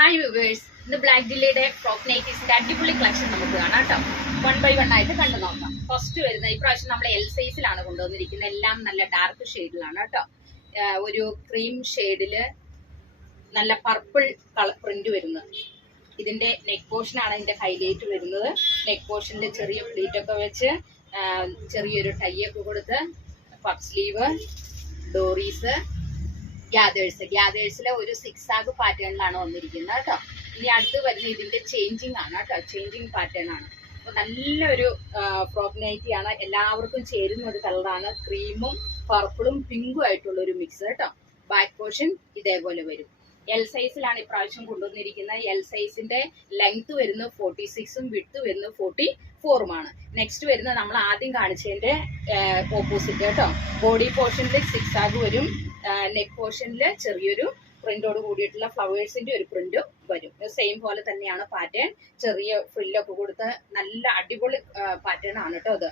Hi viewers, ഇന്ന് black ജില്ലയുടെ frock നൈറ്റീസിന്റെ അടിപൊളി കളക്ഷൻ നമുക്ക് കാണാം കേട്ടോ. 1 by 1 ആയിട്ട് കണ്ടു നോക്കാം. ഫസ്റ്റ് വരുന്ന ഇപ്രാവശ്യം നമ്മൾ എൽ സൈസിലാണ് കൊണ്ടുവന്നിരിക്കുന്നത്. എല്ലാം നല്ല ഡാർക്ക് ഷെയ്ഡിലാണ് കേട്ടോ. ഒരു ക്രീം ഷെയ്ഡില് നല്ല പർപ്പിൾ കളർ പ്രിന്റ് വരുന്നത്. ഇതിന്റെ നെക്ക് പോർഷൻ ആണ് ഇതിന്റെ ഹൈലൈറ്റ് വരുന്നത്. നെക്ക് പോർഷനിൽ ചെറിയ പ്ലീറ്റ് ഒക്കെ വെച്ച് ചെറിയൊരു ടൈ ഒക്കെ കൊടുത്ത് പഫ് സ്ലീവ്, ഡോറീസ്, ഗ്യാദേഴ്സിലെ ഒരു 6 ആഗ് പാറ്റേണിലാണ് വന്നിരിക്കുന്നത് കേട്ടോ. ഇനി അടുത്ത് വരുന്ന ഇതിന്റെ ചേഞ്ചിങ് ആണ് കേട്ടോ. ചേഞ്ചിങ് പാറ്റേൺ ആണ്. അപ്പൊ നല്ലൊരു ഫ്രോക്ക് നൈറ്റി ആണ്. എല്ലാവർക്കും ചേരുന്ന ഒരു കളറാണ്. ക്രീമും പർപ്പിളും പിങ്കും ആയിട്ടുള്ള ഒരു മിക്സ് കേട്ടോ. ബാക്ക് പോർഷൻ ഇതേപോലെ വരും. എൽ സൈസിലാണ് ഇപ്രാവശ്യം കൊണ്ടുവന്നിരിക്കുന്നത്. എൽ സൈസിന്റെ ലെങ്ത് വരുന്നത് 46ഉം വിഡ്ത്ത് വരുന്നത് 44ഉമാണ്. നെക്സ്റ്റ് വരുന്നത് നമ്മൾ ആദ്യം കാണിച്ചതിന്റെ ഓപ്പോസിറ്റ് കേട്ടോ. ബോഡി പോർഷനിൽ 6 ആഗ് വരും. നെക്ക് പോർഷനിൽ ചെറിയൊരു പ്രിന്റോട് കൂടിയിട്ടുള്ള ഫ്ലവേഴ്സിന്റെ ഒരു പ്രിന്റ് വരും. സെയിം പോലെ തന്നെയാണ് പാറ്റേൺ. ചെറിയ ഫ്രില്ലൊക്കെ കൊടുത്ത് നല്ല അടിപൊളി പാറ്റേൺ ആണ് കേട്ടോ. അത്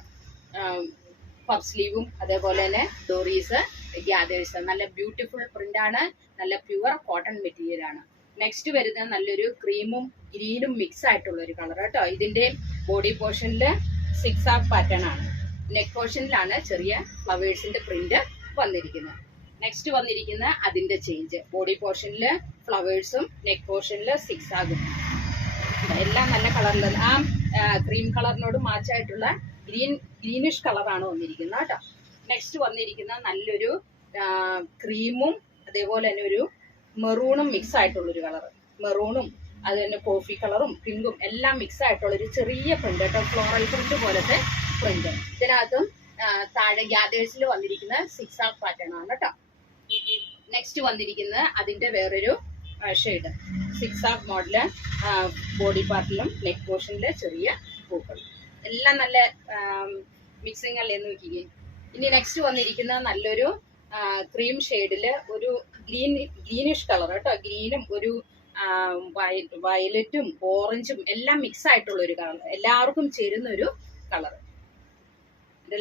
പഫ് സ്ലീവും അതേപോലെ തന്നെ ഡോറീസ്, ഗ്യാദേഴ്സ് നല്ല ബ്യൂട്ടിഫുൾ പ്രിന്റ് ആണ്. നല്ല പ്യുവർ കോട്ടൺ മെറ്റീരിയൽ ആണ്. നെക്സ്റ്റ് വരുന്നത് നല്ലൊരു ക്രീമും ഗ്രീനും മിക്സ് ആയിട്ടുള്ള ഒരു കളർ കേട്ടോ. ഇതിന്റെ ബോഡി പോർഷനിൽ 6 ആഗ് പാറ്റേൺ ആണ്. നെക്ക് പോർഷനിലാണ് ചെറിയ ഫ്ലവേഴ്സിന്റെ പ്രിന്റ് വന്നിരിക്കുന്നത്. നെക്സ്റ്റ് വന്നിരിക്കുന്ന അതിന്റെ ചേഞ്ച്. ബോഡി പോർഷനില് ഫ്ലവേഴ്സും നെക്ക് പോർഷനില് 6 ആഗും. എല്ലാം നല്ല കളറിൽ ആ ക്രീം കളറിനോട് മാച്ച് ആയിട്ടുള്ള ഗ്രീനിഷ് കളറാണ് വന്നിരിക്കുന്നത് കേട്ടോ. നെക്സ്റ്റ് വന്നിരിക്കുന്ന നല്ലൊരു ക്രീമും അതേപോലെ തന്നെ ഒരു മെറൂണും മിക്സ് ആയിട്ടുള്ള ഒരു കളർ. മെറൂണും അത് തന്നെ കോഫി കളറും പിങ്കും എല്ലാം മിക്സ് ആയിട്ടുള്ള ഒരു ചെറിയ പ്രിന്റ് കേട്ടോ. ഫ്ലോറൽ പ്രിന്റ് പോലത്തെ പ്രിന്റ്. ഇതിനകത്തും താഴെ ഗ്യാദേഴ്സിൽ വന്നിരിക്കുന്ന 6 ആഗ് പാറ്റേൺ ആണ് കേട്ടോ. നെക്സ്റ്റ് വന്നിരിക്കുന്നത് അതിന്റെ വേറൊരു ഷെയ്ഡ്. 6 ആഗ് മോഡല്. ബോഡി പാർട്ടിലും നെക്ക് പോർഷനിലെ ചെറിയ പൂക്കൾ എല്ലാം നല്ല മിക്സിങ് അല്ലേ എന്ന് നോക്കിക്കേ. ഇനി നെക്സ്റ്റ് വന്നിരിക്കുന്ന നല്ലൊരു ക്രീം ഷെയ്ഡില് ഒരു ഗ്രീനിഷ് കളർ കേട്ടോ. ഗ്രീനും ഒരു വയലറ്റും ഓറഞ്ചും എല്ലാം മിക്സ് ആയിട്ടുള്ള ഒരു കളർ. എല്ലാവർക്കും ചേരുന്ന ഒരു കളർ.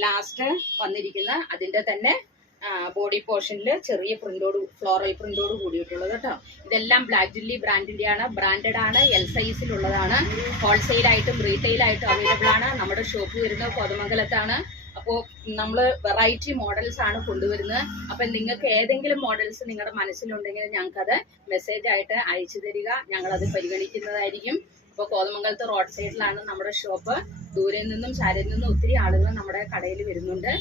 ലാസ്റ്റ് വന്നിരിക്കുന്ന അതിന്റെ തന്നെ ബോഡി പോർഷനിൽ ചെറിയ പ്രിന്റോട് ഫ്ലോറൽ പ്രിന്റോട് കൂടിയിട്ടുള്ളത് കേട്ടോ. ഇതെല്ലാം ബ്ലാക്ക് ജില്ലി ബ്രാൻഡിന്റെ ആണ്. ബ്രാൻഡഡ് ആണ്. എൽ സൈസിലുള്ളതാണ്. ഹോൾസെയിൽ ആയിട്ടും റീറ്റെയിൽ ആയിട്ടും അവൈലബിൾ ആണ്. നമ്മുടെ ഷോപ്പ് വരുന്നത് കോതമംഗലത്താണ്. അപ്പോൾ നമ്മൾ വെറൈറ്റി മോഡൽസ് ആണ് കൊണ്ടുവരുന്നത്. അപ്പൊ നിങ്ങൾക്ക് ഏതെങ്കിലും മോഡൽസ് നിങ്ങളുടെ മനസ്സിലുണ്ടെങ്കിൽ ഞങ്ങൾക്കത് മെസ്സേജ് ആയിട്ട് അയച്ചു തരിക. ഞങ്ങളത് പരിഗണിക്കുന്നതായിരിക്കും. ഇപ്പോൾ കോതമംഗലത്ത് റോഡ് സൈഡിലാണ് നമ്മുടെ ഷോപ്പ്. ദൂരെ നിന്നും ചാരയിൽ നിന്നും ഒത്തിരി ആളുകൾ നമ്മുടെ കടയിൽ വരുന്നുണ്ട്.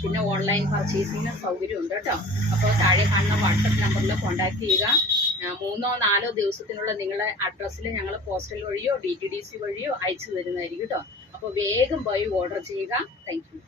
പിന്നെ ഓൺലൈൻ പർച്ചേസിങ്ങിന് സൗകര്യമുണ്ട് കേട്ടോ. അപ്പോൾ താഴെ കാണുന്ന വാട്സപ്പ് നമ്പറിൽ കോൺടാക്ട് ചെയ്യുക. 3-4 ദിവസത്തിനുള്ള നിങ്ങളുടെ അഡ്രസ്സിൽ ഞങ്ങൾ പോസ്റ്റൽ വഴിയോ DTDC വഴിയോ അയച്ചു തരുന്നതായിരിക്കും കേട്ടോ. അപ്പോൾ വേഗം പോയി ഓർഡർ ചെയ്യുക. Thank you.